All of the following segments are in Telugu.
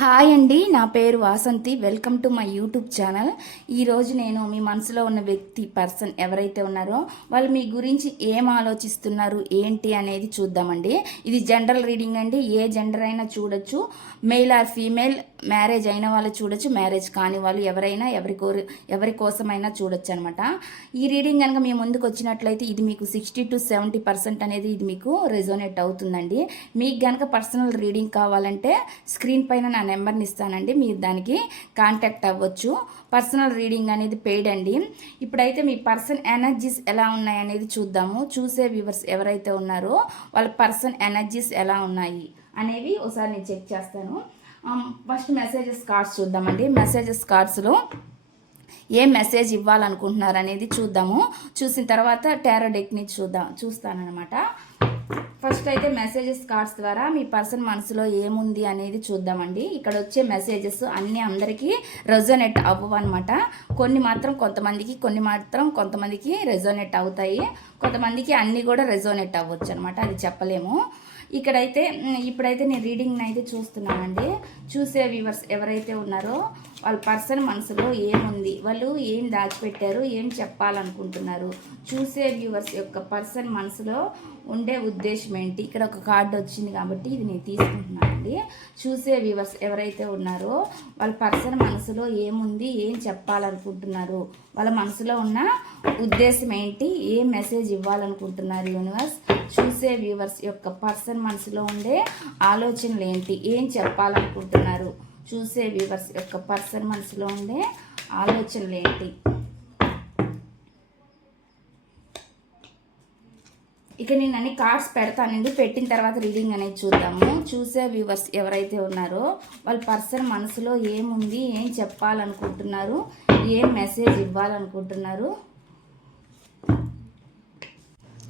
హాయ్ అండి నా పేరు Vasanthi. Welcome to my YouTube channel. ఈరోజు నేను మీ మనసులో ఉన్న వ్యక్తి పర్సన్ ఎవరైతే ఉన్నారో వాళ్ళు మీ గురించి ఏం ఆలోచిస్తున్నారు ఏంటి అనేది చూద్దామండి. ఇది జనరల్ రీడింగ్ అండి. ఏ జెండర్ అయినా చూడొచ్చు. మెయిల్ ఆర్ ఫీమేల్ మ్యారేజ్ అయిన వాళ్ళు చూడొచ్చు మ్యారేజ్ కాని వాళ్ళు ఎవరైనా ఎవరి కోరి ఎవరి కోసమైనా చూడొచ్చు అనమాట ఈ రీడింగ్ కనుక మీ ముందుకు వచ్చినట్లయితే ఇది మీకు సిక్స్టీ టు సెవెంటీ పర్సెంట్ అనేది ఇది మీకు రెజోనేట్ అవుతుందండి. మీకు కనుక పర్సనల్ రీడింగ్ కావాలంటే స్క్రీన్ పైన నా నెంబర్ని ఇస్తానండి. మీరు దానికి కాంటాక్ట్ అవ్వచ్చు. పర్సనల్ రీడింగ్ అనేది పెయిడ్ అండి. ఇప్పుడైతే మీ పర్సన్ ఎనర్జీస్ ఎలా ఉన్నాయి అనేది చూద్దాము. చూసే వ్యూవర్స్ ఎవరైతే ఉన్నారో వాళ్ళ పర్సన్ ఎనర్జీస్ ఎలా ఉన్నాయి అనేవి ఒకసారి నేను చెక్ చేస్తాను. ఫస్ట్ మెసేజెస్ కార్డ్స్ చూద్దామండి. మెసేజెస్ కార్డ్స్లో ఏ మెసేజ్ ఇవ్వాలనుకుంటున్నారు అనేది చూద్దాము. చూసిన తర్వాత టారో డెక్ని చూద్దాం చూస్తానన్నమాట. ఫస్ట్ అయితే మెసేజెస్ కార్డ్స్ ద్వారా మీ పర్సన్ మనసులో ఏముంది అనేది చూద్దామండి. ఇక్కడ వచ్చే మెసేజెస్ అన్నీ అందరికీ రెజోనేట్ అవ్వవు అనమాట కొన్ని మాత్రం కొంతమందికి కొన్ని మాత్రం కొంతమందికి రెజోనేట్ అవుతాయి. కొంతమందికి అన్నీ కూడా రెజోనేట్ అవ్వచ్చు అనమాట అది చెప్పలేము. ఇక్కడైతే ఇప్పుడైతే నేను రీడింగ్ అయితే చూస్తున్నానండి. చూసే వ్యూవర్స్ ఎవరైతే ఉన్నారో వాళ్ళ పర్సన్ మనసులో ఏముంది? వాళ్ళు ఏం దాచిపెట్టారు? ఏం చెప్పాలనుకుంటున్నారు? చూసే వ్యూవర్స్ యొక్క పర్సన్ మనసులో ఉండే ఉద్దేశం ఏంటి? ఇక్కడ ఒక కార్డు వచ్చింది కాబట్టి ఇది నేను తీసుకుంటున్నానండి. చూసే వ్యూవర్స్ ఎవరైతే ఉన్నారో వాళ్ళ పర్సన్ మనసులో ఏముంది? ఏం చెప్పాలనుకుంటున్నారు? వాళ్ళ మనసులో ఉన్న ఉద్దేశం ఏంటి? ఏ మెసేజ్ ఇవ్వాలనుకుంటున్నారు యూనివర్స్? చూసే వ్యూవర్స్ యొక్క పర్సన్ మనసులో ఉండే ఆలోచనలు ఏంటి? ఏం చెప్పాలనుకుంటున్నారు? చూసే వ్యూవర్స్ యొక్క పర్సన్ మనసులో ఉండే ఆలోచనలు ఏంటి? ఇక నేను అన్ని కార్డ్స్ పెడతానండి పెట్టిన తర్వాత రీడింగ్ అనేది చూద్దాము. చూసే వ్యూవర్స్ ఎవరైతే ఉన్నారో వాళ్ళ పర్సన్ మనసులో ఏముంది ఏం చెప్పాలనుకుంటున్నారు ఏం మెసేజ్ ఇవ్వాలనుకుంటున్నారు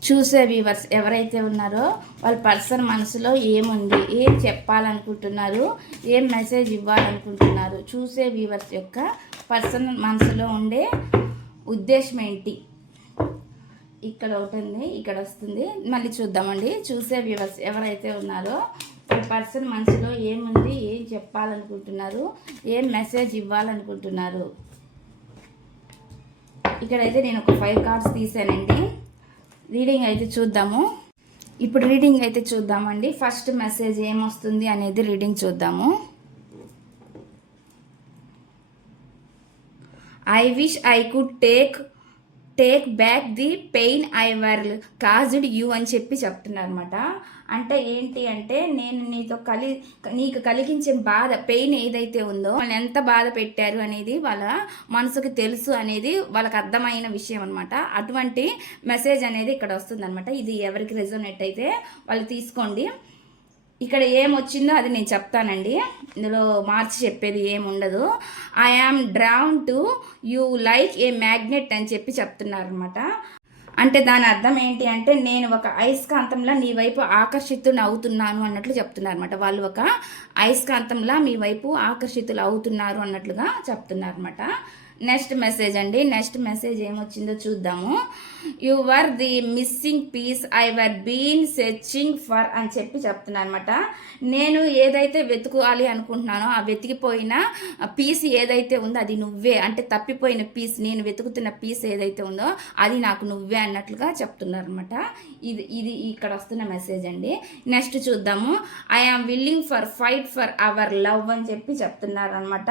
చూసే వ్యూవర్స్ ఎవరైతే ఉన్నారో వాళ్ళ పర్సన్ మనసులో ఏముంది ఏం చెప్పాలనుకుంటున్నారు ఏం మెసేజ్ ఇవ్వాలనుకుంటున్నారు చూసే వ్యూవర్స్ యొక్క పర్సన్ మనసులో ఉండే ఉద్దేశం ఏంటి? ఇక్కడ ఒకటి ఉంది ఇక్కడ వస్తుంది. మళ్ళీ చూద్దామండి. చూసే వ్యూవర్స్ ఎవరైతే ఉన్నారో వాళ్ళ పర్సన్ మనసులో ఏముంది ఏం చెప్పాలనుకుంటున్నారు ఏం మెసేజ్ ఇవ్వాలనుకుంటున్నారు. ఇక్కడైతే నేను ఒక ఫైవ్ కార్డ్స్ తీసానండి. రీడింగ్ అయితే చూద్దాము. ఇప్పుడు రీడింగ్ అయితే చూద్దామండి. ఫస్ట్ మెసేజ్ ఏమొస్తుంది అనేది రీడింగ్ చూద్దాము. I wish I could take take back the pain I were caused you అని చెప్పి చెప్తున్నారు అనమాట అంటే ఏంటి అంటే నేను నీతో కలి నీకు కలిగించే బాధ పెయిన్ ఏదైతే ఉందో వాళ్ళని ఎంత బాధ పెట్టారు అనేది వాళ్ళ మనసుకు తెలుసు అనేది వాళ్ళకి అర్థమైన విషయం అనమాట అటువంటి మెసేజ్ అనేది ఇక్కడ వస్తుంది ఇది ఎవరికి రెజోనేట్ అయితే వాళ్ళు తీసుకోండి. ఇక్కడ ఏమొచ్చిందో అది నేను చెప్తానండి. ఇందులో మార్చి చెప్పేది ఏముండదు. I am drawn to you like a magnet అని చెప్పి చెప్తున్నారనమాట అంటే దాని అర్థం ఏంటి అంటే నేను ఒక అయస్కాంతంలా నీ వైపు ఆకర్షితులు అవుతున్నాను అన్నట్లు చెప్తున్నారు అనమాట వాళ్ళు ఒక అయస్కాంతంలా మీ వైపు ఆకర్షితులు అవుతున్నారు అన్నట్లుగా చెప్తున్నారు అనమాట నెక్స్ట్ మెసేజ్ అండి. నెక్స్ట్ మెసేజ్ ఏమొచ్చిందో చూద్దాము. You were the missing piece I were been searching for అని చెప్పి చెప్తున్నాను అనమాట నేను ఏదైతే వెతుకోవాలి అనుకుంటున్నానో ఆ వెతికిపోయిన పీస్ ఏదైతే ఉందో అది నువ్వే. అంటే తప్పిపోయిన పీస్ నేను వెతుకుతున్న పీస్ ఏదైతే ఉందో అది నాకు నువ్వే అన్నట్లుగా చెప్తున్నారు అనమాట ఇది ఇది ఇక్కడ వస్తున్న మెసేజ్ అండి. నెక్స్ట్ చూద్దాము. I am willing for fight for our love అని చెప్పి చెప్తున్నారు అనమాట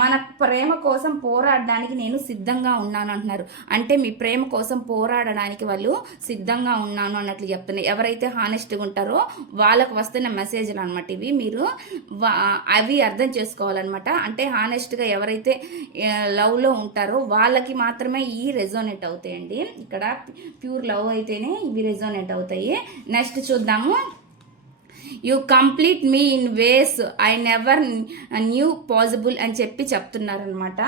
మన ప్రేమ కోసం పోరాడడానికి నేను సిద్ధంగా ఉన్నాను అంటున్నారు. అంటే మీ ప్రేమ కోసం పోరాడడానికి వాళ్ళు సిద్ధంగా ఉన్నాను అన్నట్లు చెప్తున్నాయి. ఎవరైతే హానెస్ట్గా ఉంటారో వాళ్ళకు వస్తున్న మెసేజ్లు అనమాట ఇవి. మీరు వా- అవి అర్థం చేసుకోవాలన్నమాట. అంటే హానెస్ట్గా ఎవరైతే లవ్లో ఉంటారో వాళ్ళకి మాత్రమే ఈ రెజోనేట్ అవుతాయండి. ఇక్కడ ప్యూర్ లవ్ అయితేనే ఇవి రెజోనేట్ అవుతాయి. నెక్స్ట్ చూద్దాము. You complete me in ways I never knew possible అని చెప్పి చెప్తున్నారనమాట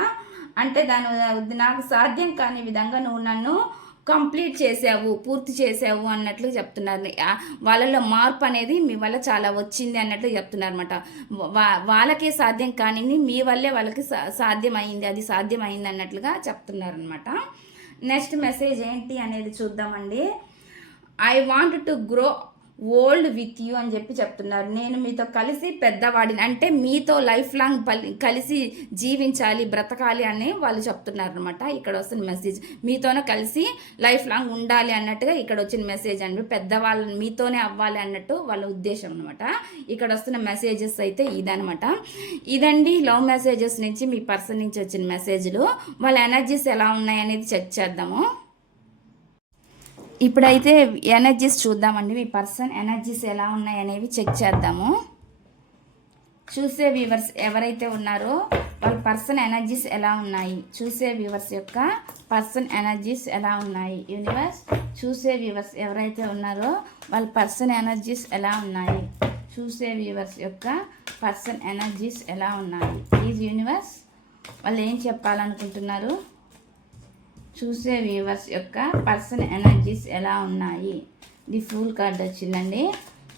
అంటే దాని నాకు సాధ్యం కాని విధంగా నువ్వు నన్ను కంప్లీట్ చేసావు పూర్తి చేసావు అన్నట్లు చెప్తున్నారు. వాళ్ళలో మార్పు అనేది మీ వల్ల చాలా వచ్చింది అన్నట్లు చెప్తున్నారు అనమాట వాళ్ళకే సాధ్యం కానీ మీ వల్లే వాళ్ళకి సా- సాధ్యమైంది అది సాధ్యమైంది అన్నట్లుగా చెప్తున్నారు అనమాట నెక్స్ట్ మెసేజ్ ఏంటి అనేది చూద్దామండి. I want to grow old with you అని చెప్పి చెప్తున్నారు. నేను మీతో కలిసి పెద్దవాడిని అంటే మీతో లైఫ్ లాంగ్ పలి- కలిసి జీవించాలి బ్రతకాలి అని వాళ్ళు చెప్తున్నారు అనమాట ఇక్కడ వస్తున్న మెసేజ్. మీతోనే కలిసి లైఫ్ లాంగ్ ఉండాలి అన్నట్టుగా ఇక్కడ వచ్చిన మెసేజ్ అండి. పెద్దవాళ్ళని మీతోనే అవ్వాలి అన్నట్టు వాళ్ళ ఉద్దేశం అనమాట ఇక్కడ వస్తున్న మెసేజెస్ అయితే ఇదనమాట ఇదండి లవ్ మెసేజెస్ నుంచి మీ పర్సన్ నుంచి వచ్చిన మెసేజ్లు. వాళ్ళ ఎనర్జీస్ ఎలా ఉన్నాయి అనేది చెక్ చేద్దాము. ఇప్పుడైతే ఎనర్జీస్ చూద్దామండి. మీ పర్సన్ ఎనర్జీస్ ఎలా ఉన్నాయి అనేవి చెక్ చేద్దాము. చూసే వ్యూవర్స్ ఎవరైతే ఉన్నారో వాళ్ళ పర్సన్ ఎనర్జీస్ ఎలా ఉన్నాయి? చూసే వ్యూవర్స్ యొక్క పర్సన్ ఎనర్జీస్ ఎలా ఉన్నాయి? యూనివర్స్ చూసే వ్యూవర్స్ ఎవరైతే ఉన్నారో వాళ్ళ పర్సన్ ఎనర్జీస్ ఎలా ఉన్నాయి? చూసే వ్యూవర్స్ యొక్క పర్సన్ ఎనర్జీస్ ఎలా ఉన్నాయి? ప్లీజ్ యూనివర్స్ వాళ్ళు ఏం చెప్పాలనుకుంటున్నారు? చూసే వ్యూవర్స్ యొక్క పర్సన్ ఎనర్జీస్ ఎలా ఉన్నాయి? ది ఫుల్ కార్డ్ వచ్చిందండి.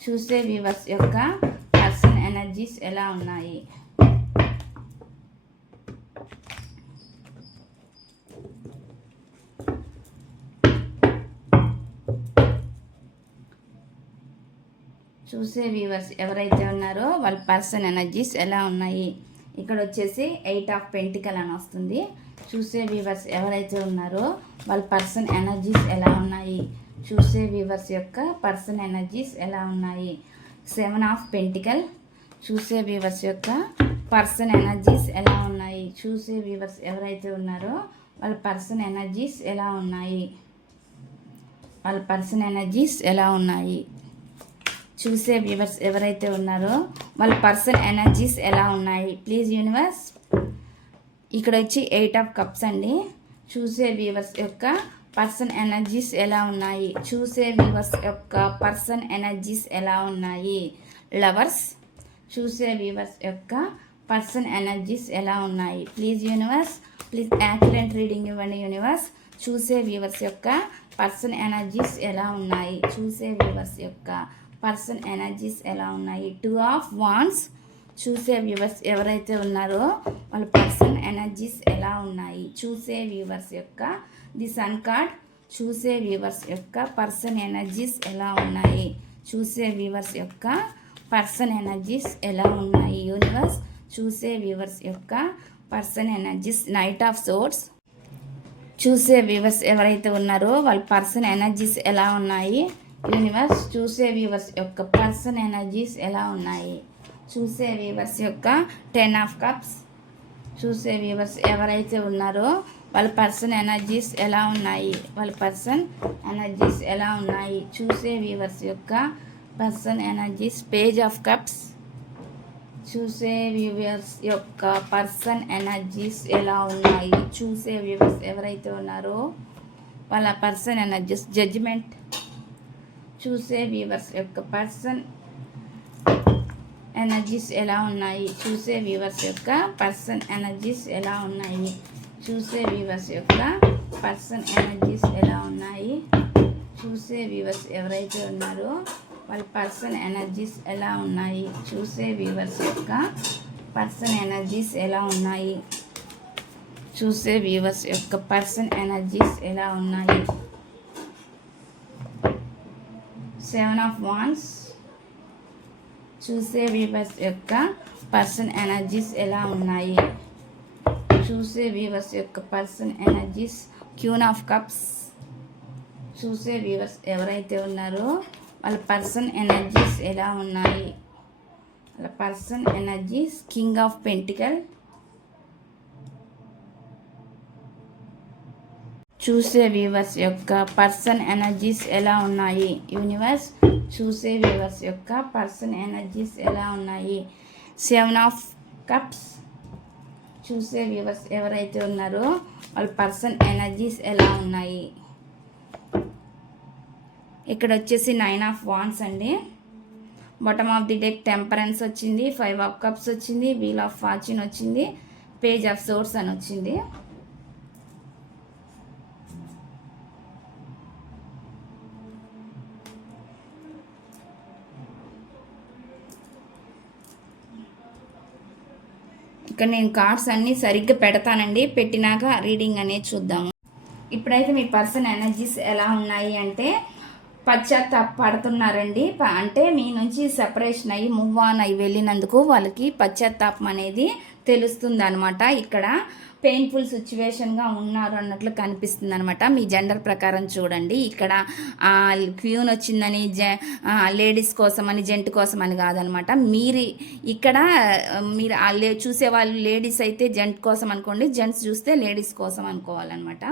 చూసే వ్యూవర్స్ యొక్క పర్సన్ ఎనర్జీస్ ఎలా ఉన్నాయి? చూసే వ్యూవర్స్ ఎవరైతే ఉన్నారో వాళ్ళ పర్సన్ ఎనర్జీస్ ఎలా ఉన్నాయి? ఇక్కడ వచ్చేసి ఎయిట్ ఆఫ్ పెంటికల్ అని వస్తుంది. చూసే వ్యూవర్స్ ఎవరైతే ఉన్నారో వాళ్ళ పర్సన్ ఎనర్జీస్ ఎలా ఉన్నాయి? చూసే వ్యూవర్స్ యొక్క పర్సన్ ఎనర్జీస్ ఎలా ఉన్నాయి? సెవెన్ ఆఫ్ పెంటికల్ చూసే వ్యూవర్స్ యొక్క పర్సన్ ఎనర్జీస్ ఎలా ఉన్నాయి? చూసే వ్యూవర్స్ ఎవరైతే ఉన్నారో వాళ్ళ పర్సన్ ఎనర్జీస్ ఎలా ఉన్నాయి? వాళ్ళ పర్సన్ ఎనర్జీస్ ఎలా ఉన్నాయి? చూసే వ్యూవర్స్ ఎవరైతే ఉన్నారో వాళ్ళ పర్సన్ ఎనర్జీస్ ఎలా ఉన్నాయి? ప్లీజ్ యూనివర్స్ ఇక్కడ వచ్చి ఎయిట్ ఆఫ్ కప్స్ అండి. చూసే వ్యూవర్స్ యొక్క పర్సన్ ఎనర్జీస్ ఎలా ఉన్నాయి? చూసే వ్యూవర్స్ యొక్క పర్సన్ ఎనర్జీస్ ఎలా ఉన్నాయి? లవర్స్ చూసే వ్యూవర్స్ యొక్క పర్సన్ ఎనర్జీస్ ఎలా ఉన్నాయి? Please universe please accident reading ఇవ్వండి యూనివర్స్. చూసే వ్యూవర్స్ యొక్క పర్సన్ ఎనర్జీస్ ఎలా ఉన్నాయి? చూసే వ్యూవర్స్ యొక్క పర్సన్ ఎనర్జీస్ ఎలా ఉన్నాయి? టూ ఆఫ్ వాన్స్ చూసే వ్యూవర్స్ ఎవరైతే ఉన్నారో వాళ్ళ పర్సన్ ఎనర్జీస్ ఎలా ఉన్నాయి? చూసే వ్యూవర్స్ యొక్క ది సన్ కార్డ్. చూసే వ్యూవర్స్ యొక్క పర్సన్ ఎనర్జీస్ ఎలా ఉన్నాయి? చూసే వ్యూవర్స్ యొక్క పర్సన్ ఎనర్జీస్ ఎలా ఉన్నాయి? యూనివర్స్ చూసే వ్యూవర్స్ యొక్క person energies. Knight of swords చూసే వ్యూవర్స్ ఎవరైతే ఉన్నారో వాళ్ళ పర్సన్ ఎనర్జీస్ ఎలా ఉన్నాయి? యూనివర్స్ చూసే వ్యూవర్స్ యొక్క పర్సన్ ఎనర్జీస్ ఎలా ఉన్నాయి? చూసే వ్యూవర్స్ యొక్క టెన్ ఆఫ్ కప్స్. చూసే వ్యూవర్స్ ఎవరైతే ఉన్నారో వాళ్ళ పర్సన్ ఎనర్జీస్ ఎలా ఉన్నాయి? వాళ్ళ పర్సన్ ఎనర్జీస్ ఎలా ఉన్నాయి? చూసే వ్యూవర్స్ యొక్క person energies page of cups. చూసే వ్యూవర్స్ యొక్క పర్సన్ ఎనర్జీస్ ఎలా ఉన్నాయి? చూసే వ్యూవర్స్ ఎవరైతే ఉన్నారో వాళ్ళ పర్సన్ ఎనర్జీస్ జడ్జిమెంట్. చూసే వ్యూవర్స్ యొక్క పర్సన్ ఎనర్జీస్ ఎలా ఉన్నాయి? చూసే వ్యూవర్స్ యొక్క పర్సన్ ఎనర్జీస్ ఎలా ఉన్నాయి? చూసే వ్యూవర్స్ యొక్క పర్సన్ ఎనర్జీస్ ఎలా ఉన్నాయి? చూసే వ్యూవర్స్ ఎవరైతే ఉన్నారో వాళ్ళ పర్సన్ ఎనర్జీస్ ఎలా ఉన్నాయి? చూసే వ్యూవర్స్ యొక్క పర్సన్ ఎనర్జీస్ ఎలా ఉన్నాయి? చూసే వ్యూవర్స్ యొక్క పర్సన్ ఎనర్జీస్ ఎలా ఉన్నాయి? సెవెన్ ఆఫ్ వాన్స్ చూసే వ్యూవర్స్ యొక్క పర్సన్ ఎనర్జీస్ ఎలా ఉన్నాయి? చూసే వ్యూవర్స్ యొక్క person energies queen of cups. చూసే వ్యూవర్స్ ఎవరైతే ఉన్నారో వాళ్ళ పర్సన్ ఎనర్జీస్ ఎలా ఉన్నాయి? వాళ్ళ person energies king of pentacle. చూసే వ్యూవర్స్ యొక్క పర్సన్ ఎనర్జీస్ ఎలా ఉన్నాయి? యూనివర్స్ చూసే వ్యూవర్స్ యొక్క పర్సన్ ఎనర్జీస్ ఎలా ఉన్నాయి? Seven of cups. చూసే వ్యూవర్స్ ఎవరైతే ఉన్నారో వాళ్ళ పర్సన్ ఎనర్జీస్ ఎలా ఉన్నాయి? ఇక్కడ వచ్చేసి నైన్ ఆఫ్ వాన్స్ అండి. Bottom of the deck temperance వచ్చింది. ఫైవ్ ఆఫ్ కప్స్ వచ్చింది. వీల్ ఆఫ్ ఫార్చ్యూన్ వచ్చింది. పేజ్ ఆఫ్ సోర్స్ అని వచ్చింది. ఇక్కడ నేను కార్డ్స్ అన్నీ సరిగ్గా పెడతానండి. పెట్టినాక రీడింగ్ అనేది చూద్దాము. ఇప్పుడైతే మీ పర్సన్ ఎనర్జీస్ ఎలా ఉన్నాయి అంటే పశ్చాత్తాప పడుతున్నారండి. అంటే మీ నుంచి సెపరేషన్ అయ్యి మూవ్ ఆన్ అయ్యి వెళ్ళినందుకు వాళ్ళకి పశ్చాత్తాపం అనేది తెలుస్తుంది అనమాట ఇక్కడ పెయిన్ఫుల్ సిచ్యువేషన్గా ఉన్నారు అన్నట్లు కనిపిస్తుంది అనమాట మీ జెండర్ ప్రకారం చూడండి. ఇక్కడ క్యూన్ వచ్చిందని జె లేడీస్ కోసం అని జెంట్ కోసం అని కాదనమాట మీరు ఇక్కడ మీరు లే చూసే వాళ్ళు లేడీస్ అయితే జెంట్ కోసం అనుకోండి. జెంట్స్ చూస్తే లేడీస్ కోసం అనుకోవాలన్నమాట.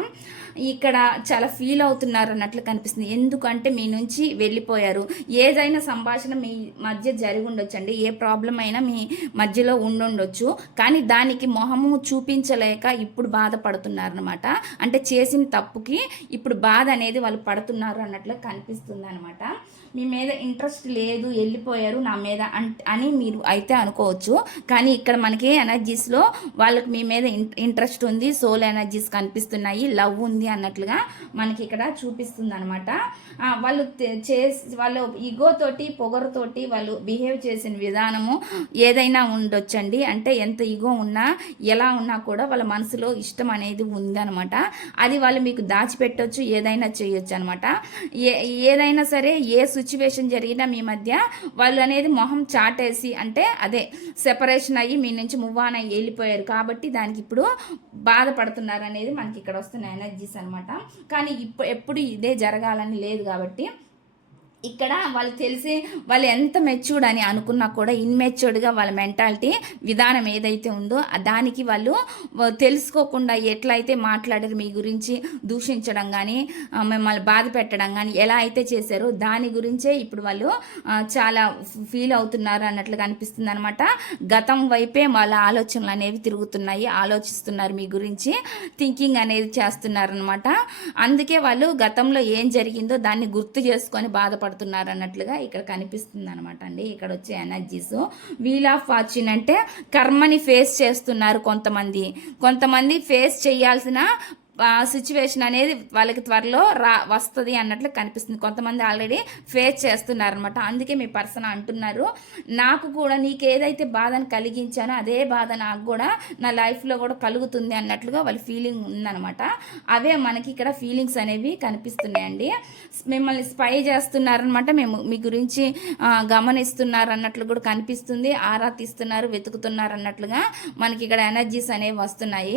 ఇక్కడ చాలా ఫీల్ అవుతున్నారు అన్నట్లు కనిపిస్తుంది. ఎందుకంటే మీ నుంచి వెళ్ళిపోయారు. ఏదైనా సంభాషణ మీ మధ్య జరిగి ఉండొచ్చండి. ఏ ప్రాబ్లం అయినా మీ మధ్యలో ఉండుండొచ్చు. కానీ దానికి మొహము చూపించలేక ఇప్పుడు బాధపడుతున్నారు అనమాట అంటే చేసిన తప్పుకి ఇప్పుడు బాధ అనేది వాళ్ళు పడుతున్నారు అన్నట్లు కనిపిస్తుంది అనమాట మీ మీద ఇంట్రెస్ట్ లేదు వెళ్ళిపోయారు నా మీద అన్ అని మీరు అయితే అనుకోవచ్చు. కానీ ఇక్కడ మనకి ఎనర్జీస్లో వాళ్ళకి మీ మీద ఇంట్రెస్ట్ ఉంది సోల్ ఎనర్జీస్ కనిపిస్తున్నాయి లవ్ ఉంది అన్నట్లుగా మనకి ఇక్కడ చూపిస్తుంది అనమాట వాళ్ళు చేసి వాళ్ళు ఇగోతోటి పొగరుతోటి వాళ్ళు బిహేవ్ చేసిన విధానము ఏదైనా ఉండొచ్చండి. అంటే ఎంత ఈగో ఉన్నా ఎలా ఉన్నా కూడా వాళ్ళ మనసులో ఇష్టం అనేది ఉందనమాట అది వాళ్ళు మీకు దాచిపెట్టొచ్చు ఏదైనా చేయొచ్చు అనమాట ఏ ఏదైనా సరే ఏ సిచ్యువేషన్ జరిగిన మీ మధ్య వాళ్ళు అనేది మొహం చాటేసి అంటే అదే సెపరేషన్ అయ్యి మీ నుంచి మూవ్ ఆన్ అయ్యి వెళ్ళిపోయారు కాబట్టి దానికి ఇప్పుడు బాధపడుతున్నారు అనేది మనకి ఇక్కడ వస్తున్న ఎనర్జీస్ అనమాట కానీ ఇప్పుడు ఎప్పుడు ఇదే జరగాలని లేదు కాబట్టి ఇక్కడ వాళ్ళు తెలిసి వాళ్ళు ఎంత మెచ్యూర్డ్ అని అనుకున్నా కూడా ఇన్మెచ్యూర్డ్గా వాళ్ళ మెంటాలిటీ విధానం ఏదైతే ఉందో దానికి వాళ్ళు తెలుసుకోకుండా ఎట్లయితే మాట్లాడారు మీ గురించి దూషించడం కానీ మిమ్మల్ని బాధ పెట్టడం కానీ ఎలా అయితే చేశారో దాని గురించే ఇప్పుడు వాళ్ళు చాలా ఫీల్ అవుతున్నారు అన్నట్లుగా అనిపిస్తుంది అనమాట గతం వైపే వాళ్ళ ఆలోచనలు అనేవి తిరుగుతున్నాయి ఆలోచిస్తున్నారు మీ గురించి థింకింగ్ అనేది చేస్తున్నారు అనమాట అందుకే వాళ్ళు గతంలో ఏం జరిగిందో దాన్ని గుర్తు చేసుకొని బాధపడుతున్నారు అన్నట్లుగా ఇక్కడ కనిపిస్తుంది అనమాట అండి. ఇక్కడ వచ్చే ఎనర్జీస్ వీల్ ఆఫ్ ఫార్చ్యూన్ అంటే కర్మని ఫేస్ చేస్తున్నారు కొంతమంది. కొంతమంది ఫేస్ చేయాల్సిన సిచ్యువేషన్ అనేది వాళ్ళకి త్వరలో రా వస్తుంది అన్నట్లు కనిపిస్తుంది. కొంతమంది ఆల్రెడీ ఫేస్ చేస్తున్నారనమాట అందుకే మీ పర్సన్ అంటున్నారు. నాకు కూడా నీకు ఏదైతే బాధను కలిగించానో అదే బాధ నాకు కూడా నా లైఫ్లో కూడా కలుగుతుంది అన్నట్లుగా వాళ్ళ ఫీలింగ్ ఉందన్నమాట. అవే మనకి ఇక్కడ ఫీలింగ్స్ అనేవి కనిపిస్తున్నాయండి. మిమ్మల్ని స్పై చేస్తున్నారనమాట మేము మీ గురించి గమనిస్తున్నారు అన్నట్లు కూడా కనిపిస్తుంది. ఆరా తీస్తున్నారు వెతుకుతున్నారు అన్నట్లుగా మనకి ఇక్కడ ఎనర్జీస్ అనేవి వస్తున్నాయి.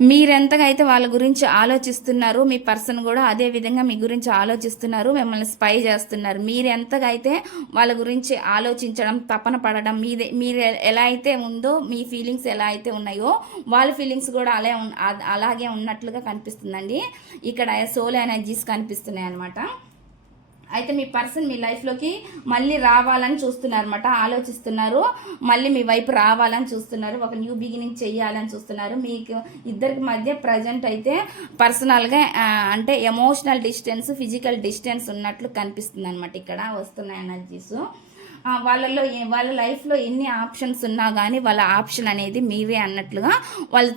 మీరెంతగా అయితే వాళ్ళ గురించి ఆలోచిస్తున్నారు మీ పర్సన్ కూడా అదే విధంగా మీ గురించి ఆలోచిస్తున్నారు మిమ్మల్ని స్పై చేస్తున్నారు. మీరు ఎంతగా అయితే వాళ్ళ గురించి ఆలోచించడం తపన పడడం మీదే మీరు ఎలా అయితే ఉందో మీ ఫీలింగ్స్ ఎలా అయితే ఉన్నాయో వాళ్ళ ఫీలింగ్స్ కూడా అలా అలాగే ఉన్నట్లుగా కనిపిస్తుందండి. ఇక్కడ సోల్ ఎనర్జీస్ కనిపిస్తున్నాయి అనమాట అయితే మీ పర్సన్ మీ లైఫ్లోకి మళ్ళీ రావాలని చూస్తున్నారు అనమాట ఆలోచిస్తున్నారు. మళ్ళీ మీ వైపు రావాలని చూస్తున్నారు. ఒక న్యూ బిగినింగ్ చేయాలని చూస్తున్నారు. మీకు ఇద్దరికి మధ్య ప్రజెంట్ అయితే పర్సనల్గా అంటే ఎమోషనల్ డిస్టెన్స్ ఫిజికల్ డిస్టెన్స్ ఉన్నట్లు కనిపిస్తుంది అనమాట ఇక్కడ వస్తున్న ఎనర్జీస్ వాళ్ళలో వాళ్ళ లైఫ్లో ఎన్ని ఆప్షన్స్ ఉన్నా కానీ వాళ్ళ ఆప్షన్ అనేది మీరే అన్నట్లుగా వాళ్ళు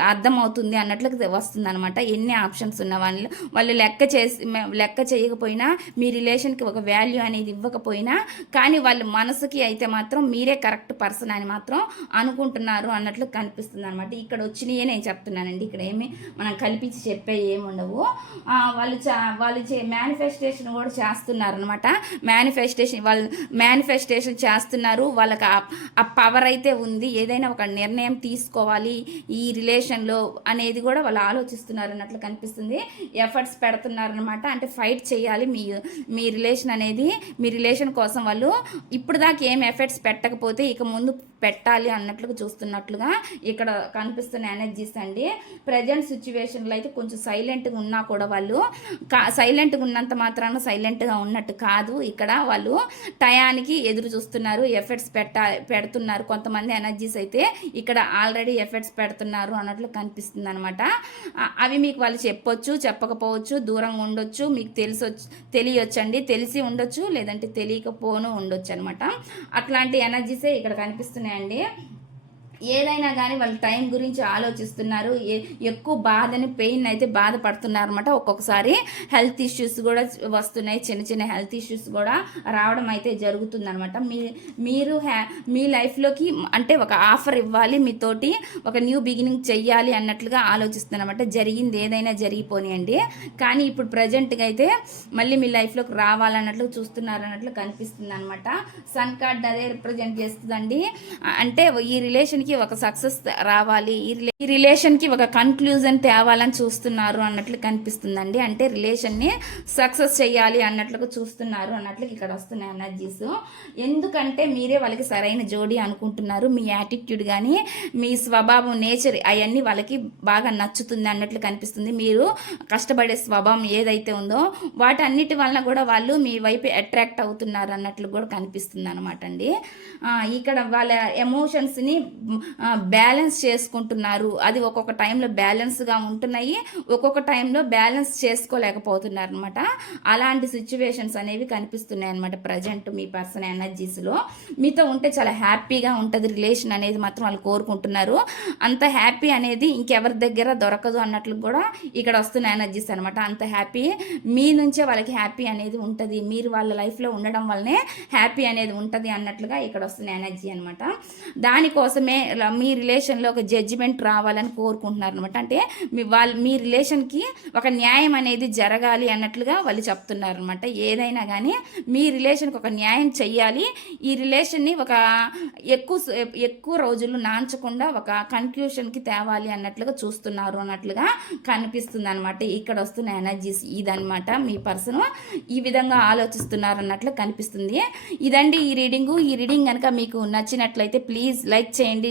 అర్థమవుతుంది అన్నట్లుగా వస్తుంది అనమాట ఎన్ని ఆప్షన్స్ ఉన్న వాళ్ళు వాళ్ళు లెక్క చేసి లెక్క చేయకపోయినా మీ రిలేషన్కి ఒక వాల్యూ అనేది ఇవ్వకపోయినా కానీ వాళ్ళ మనసుకి అయితే మాత్రం మీరే కరెక్ట్ పర్సన్ అని మాత్రం అనుకుంటున్నారు అన్నట్లు కనిపిస్తుంది అనమాట ఇక్కడ వచ్చినాయే నేను చెప్తున్నానండి. ఇక్కడ ఏమి మనం కల్పించి చెప్పే ఏమి ఉండవు వాళ్ళు చా వాళ్ళు చే మేనిఫెస్టేషన్ కూడా చేస్తున్నారు అనమాట మేనిఫెస్టేషన్ వాళ్ళు మేనిఫెస్టేషన్ చేస్తున్నారు. వాళ్ళకి ఆ- ఆ పవర్ అయితే ఉంది. ఏదైనా ఒక నిర్ణయం తీసుకోవాలి ఈ రిలేషన్లో అనేది కూడా వాళ్ళు ఆలోచిస్తున్నారు అన్నట్లు కనిపిస్తుంది. ఎఫర్ట్స్ పెడుతున్నారనమాట అంటే ఫైట్ చేయాలి. మీ మీ రిలేషన్ అనేది మీ రిలేషన్ కోసం వాళ్ళు ఇప్పుడు దాకా ఏం ఎఫర్ట్స్ పెట్టకపోతే ఇక ముందు పెట్టాలి అన్నట్లుగా చూస్తున్నట్లుగా ఇక్కడ కనిపిస్తున్న ఎనర్జీస్ అండి. ప్రజెంట్ సిచ్యువేషన్లో అయితే కొంచెం సైలెంట్గా ఉన్నా కూడా వాళ్ళు సైలెంట్గా ఉన్నంత మాత్రాన సైలెంట్గా ఉన్నట్టు కాదు. ఇక్కడ వాళ్ళు టయానికి ఎదురు చూస్తున్నారు ఎఫర్ట్స్ పెట్ట పెడుతున్నారు. కొంతమంది ఎనర్జీస్ అయితే ఇక్కడ ఆల్రెడీ ఎఫర్ట్స్ పెడుతున్నారు అన్నట్లు కనిపిస్తుంది అనమాట అవి మీకు వాళ్ళు చెప్పొచ్చు చెప్పకపోవచ్చు దూరంగా ఉండొచ్చు మీకు తెలిసొచ్చు తెలియొచ్చండి. తెలిసి ఉండొచ్చు లేదంటే తెలియకపోను ఉండొచ్చు అనమాట అట్లాంటి ఎనర్జీసే ఇక్కడ కనిపిస్తున్నాయండి. ఏదైనా కానీ వాళ్ళ టైం గురించి ఆలోచిస్తున్నారు ఏ- ఎక్కువ బాధని పెయిన్ అయితే బాధపడుతున్నారు అనమాట ఒక్కొక్కసారి హెల్త్ ఇష్యూస్ కూడా వస్తున్నాయి చిన్న చిన్న హెల్త్ ఇష్యూస్ కూడా రావడం అయితే జరుగుతుందనమాట మీ మీరు హ్యా మీ లైఫ్లోకి అంటే ఒక ఆఫర్ ఇవ్వాలి మీతోటి ఒక న్యూ బిగినింగ్ చెయ్యాలి అన్నట్లుగా ఆలోచిస్తున్నమాట. జరిగింది ఏదైనా జరిగిపోనియండి. కానీ ఇప్పుడు ప్రజెంట్గా అయితే మళ్ళీ మీ లైఫ్లోకి రావాలన్నట్లు చూస్తున్నారు అన్నట్లు కనిపిస్తుంది అనమాట సన్ కార్డ్ అదే రిప్రజెంట్ చేస్తుందండి. అంటే ఈ రిలేషన్ రిలేషన్కి ఒక సక్సెస్ రావాలి. ఈ రిలే- ఈ రిలేషన్కి ఒక కన్క్లూజన్ తేవాలని చూస్తున్నారు అన్నట్లు కనిపిస్తుందండి. అంటే రిలేషన్ని సక్సెస్ చేయాలి అన్నట్లుగా చూస్తున్నారు అన్నట్లు ఇక్కడ వస్తున్నాయి ఎనర్జీస్ ఎందుకంటే మీరే వాళ్ళకి సరైన జోడి అనుకుంటున్నారు. మీ యాటిట్యూడ్ కానీ మీ స్వభావం నేచర్ అవన్నీ వాళ్ళకి బాగా నచ్చుతుంది అన్నట్లు కనిపిస్తుంది. మీరు కష్టపడే స్వభావం ఏదైతే ఉందో వాటన్నిటి వలన కూడా వాళ్ళు మీ వైపు అట్రాక్ట్ అవుతున్నారు అన్నట్లు కూడా కనిపిస్తుంది అనమాట అండి ఇక్కడ వాళ్ళ ఎమోషన్స్ని బ్యాలెన్స్ చేసుకుంటున్నారు. అది ఒక్కొక్క టైంలో బ్యాలెన్స్గా ఉంటున్నాయి ఒక్కొక్క టైంలో బ్యాలెన్స్ చేసుకోలేకపోతున్నారు అనమాట అలాంటి సిచ్యువేషన్స్ అనేవి కనిపిస్తున్నాయి అనమాట ప్రజెంట్ మీ పర్సన్ ఎనర్జీస్లో. మీతో ఉంటే చాలా హ్యాపీగా ఉంటుంది రిలేషన్ అనేది మాత్రం వాళ్ళు కోరుకుంటున్నారు. అంత హ్యాపీ అనేది ఇంకెవరి దగ్గర దొరకదు అన్నట్లు కూడా ఇక్కడ వస్తున్న ఎనర్జీస్ అనమాట అంత హ్యాపీ మీ నుంచే వాళ్ళకి హ్యాపీ అనేది ఉంటుంది. మీరు వాళ్ళ లైఫ్లో ఉండడం వల్లనే హ్యాపీ అనేది ఉంటుంది అన్నట్లుగా ఇక్కడ వస్తున్న ఎనర్జీ అనమాట దానికోసమే మీ రిలేషన్లో ఒక జడ్జిమెంట్ రావాలని కోరుకుంటున్నారు అనమాట అంటే మీ వాళ్ళ మీ రిలేషన్కి ఒక న్యాయం అనేది జరగాలి అన్నట్లుగా వాళ్ళు చెప్తున్నారు అనమాట ఏదైనా కానీ మీ రిలేషన్కి ఒక న్యాయం చెయ్యాలి. ఈ రిలేషన్ని ఒక ఎక్కువ ఎక్కువ రోజులు నాంచకుండా ఒక కన్క్లూషన్కి తేవాలి అన్నట్లుగా చూస్తున్నారు అన్నట్లుగా కనిపిస్తుంది అనమాట ఇక్కడ వస్తున్న ఎనర్జీస్ ఇదనమాట మీ పర్సన్ ఈ విధంగా ఆలోచిస్తున్నారు అన్నట్లు కనిపిస్తుంది. ఇదండి ఈ రీడింగు. ఈ రీడింగ్ కనుక మీకు నచ్చినట్లయితే ప్లీజ్ లైక్ చేయండి